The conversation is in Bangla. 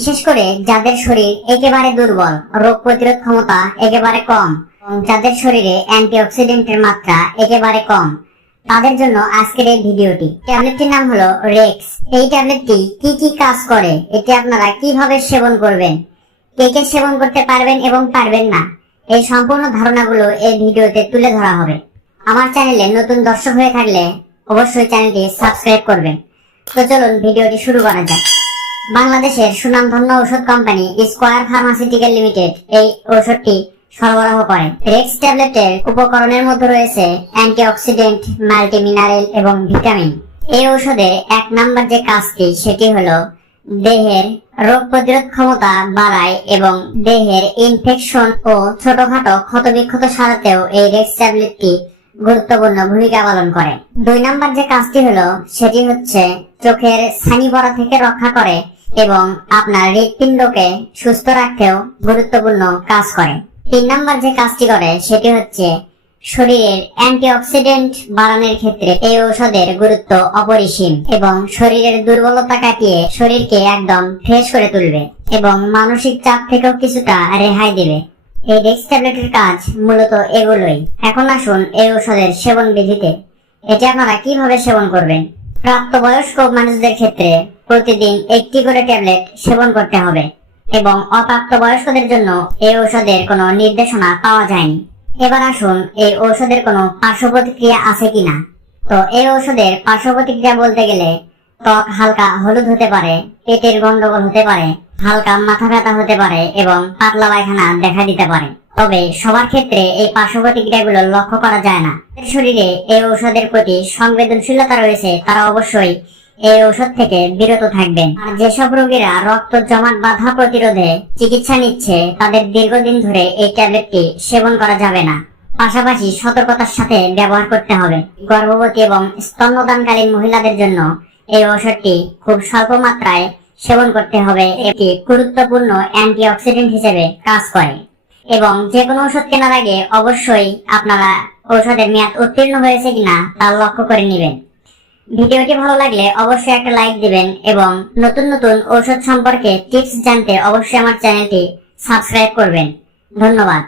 বিশেষ করে যাদের শরীর একেবারে দুর্বল, রোগ প্রতিরোধ ক্ষমতা একেবারে কম যাদের শরীরে অ্যান্টিঅক্সিডেন্টের মাত্রা একেবারে কম, তাদের জন্য আজকের এই ভিডিওটি। ট্যাবলেটটির নাম হলো রেক্স। এই ট্যাবলেটটি কি কি কাজ করে, এটি আপনারা কীভাবে সেবন করবেন, কে কে সেবন করতে পারবেন এবং পারবেন না, এই সম্পূর্ণ ধারণাগুলো এই ভিডিওতে তুলে ধরা হবে। আমার চ্যানেলে নতুন দর্শক হয়ে থাকলে অবশ্যই চ্যানেলটি সাবস্ক্রাইব করবেন। তো চলুন ভিডিওটি শুরু করা যাক। বাংলাদেশের সুনামধন্য ঔষধ কোম্পানি স্কোয়ার ফার্মাসিউটিক্যাল লিমিটেড এই ঔষধটি সরবরাহ করে। রেক্স ট্যাবলেটের উপকরণের মধ্যে রয়েছে অ্যান্টিঅক্সিডেন্ট, মাল্টিমিনারেল এবং ভিটামিন। এই ঔষধের এক নাম্বার যে কাজটি, সেটি হলো দেহের রোগ প্রতিরোধ ক্ষমতা বাড়ায় এবং দেহের ইনফেকশন ও ছোটখাটো ক্ষতবিক্ষত সারাতেও এই রেক্স ট্যাবলেটটি গুরুত্বপূর্ণ ভূমিকা পালন করে। দুই নাম্বার যে কাজটি হলো, সেটি হচ্ছে চোখের ছানি পড়া থেকে রক্ষা করে এবং আপনার হৃৎপিণ্ডকে সুস্থ রাখতেও গুরুত্বপূর্ণ কাজ করে। তিন নাম্বার যে কাজটি করে, সেটি হচ্ছে শরীরের অ্যান্টিঅক্সিডেন্ট বাড়ানোর ক্ষেত্রে এই ঔষধের গুরুত্ব অপরিসীম এবং শরীরের দুর্বলতা কাটিয়ে শরীরকে একদম ফ্রেশ করে তুলবে এবং মানসিক চাপ থেকেও কিছুটা রেহাই দিবে। এই ডেক্স ট্যাবলেটের কাজ মূলত এগুলোই। এখন আসুন এই ঔষধের সেবন বিধিতে এটি আপনারা কীভাবে সেবন করবেন? প্রাপ্তবয়স্ক মানুষদের ক্ষেত্রে প্রতিদিন একটি করে ট্যাবলেট সেবন করতে হবে এবং অপ্রাপ্তবয়স্কদের জন্য এই ঔষধের কোনো নির্দেশনা পাওয়া যায়নি। এবার আসুন, এই ঔষধের কোনো পার্শ্ব প্রতিক্রিয়া আছে কিনা? তো এই ঔষধের পার্শ্ব প্রতিক্রিয়া বলতে গেলে ত্বক হালকা হলুদ হতে পারে, পেটের গন্ডগোল হতে পারে, হালকা মাথা ব্যথা হতে পারে এবং পাতলা পায়খানা দেখা দিতে পারে। তবে সবার ক্ষেত্রে এই পার্শ্ব প্রতিক্রিয়াগুলো লক্ষ্য করা যায় না। শরীরে এই ঔষধের প্রতি সংবেদনশীলতা রয়েছে, তারা অবশ্যই এই ঔষধ থেকে বিরত থাকবেন। আর যেসব রোগীরা রক্ত, জমাট, বাধা প্রতিরোধে চিকিৎসা নিচ্ছে, তাদের দীর্ঘদিন ধরে এই ট্যাবলেটটি সেবন করা যাবে না। পাশাপাশি সতর্কতার সাথে ব্যবহার করতে হবে। গর্ভবতী এবং স্তন্যদানকালীন মহিলাদের জন্য এই ঔষধটি খুব স্বল্প মাত্রায় সেবন করতে হবে। এটি গুরুত্বপূর্ণ অ্যান্টিঅক্সিডেন্ট হিসেবে কাজ করে। এবং যে কোনো ওষুধ কেনার আগে অবশ্যই আপনারা ঔষধের মেয়াদ উত্তীর্ণ হয়েছে কিনা তা লক্ষ্য করে নেবেন। ভিডিওটি ভালো লাগলে অবশ্যই একটা লাইক দিবেন এবং নতুন নতুন ঔষধ সম্পর্কে টিপস জানতে অবশ্যই আমার চ্যানেলটি সাবস্ক্রাইব করবেন। ধন্যবাদ।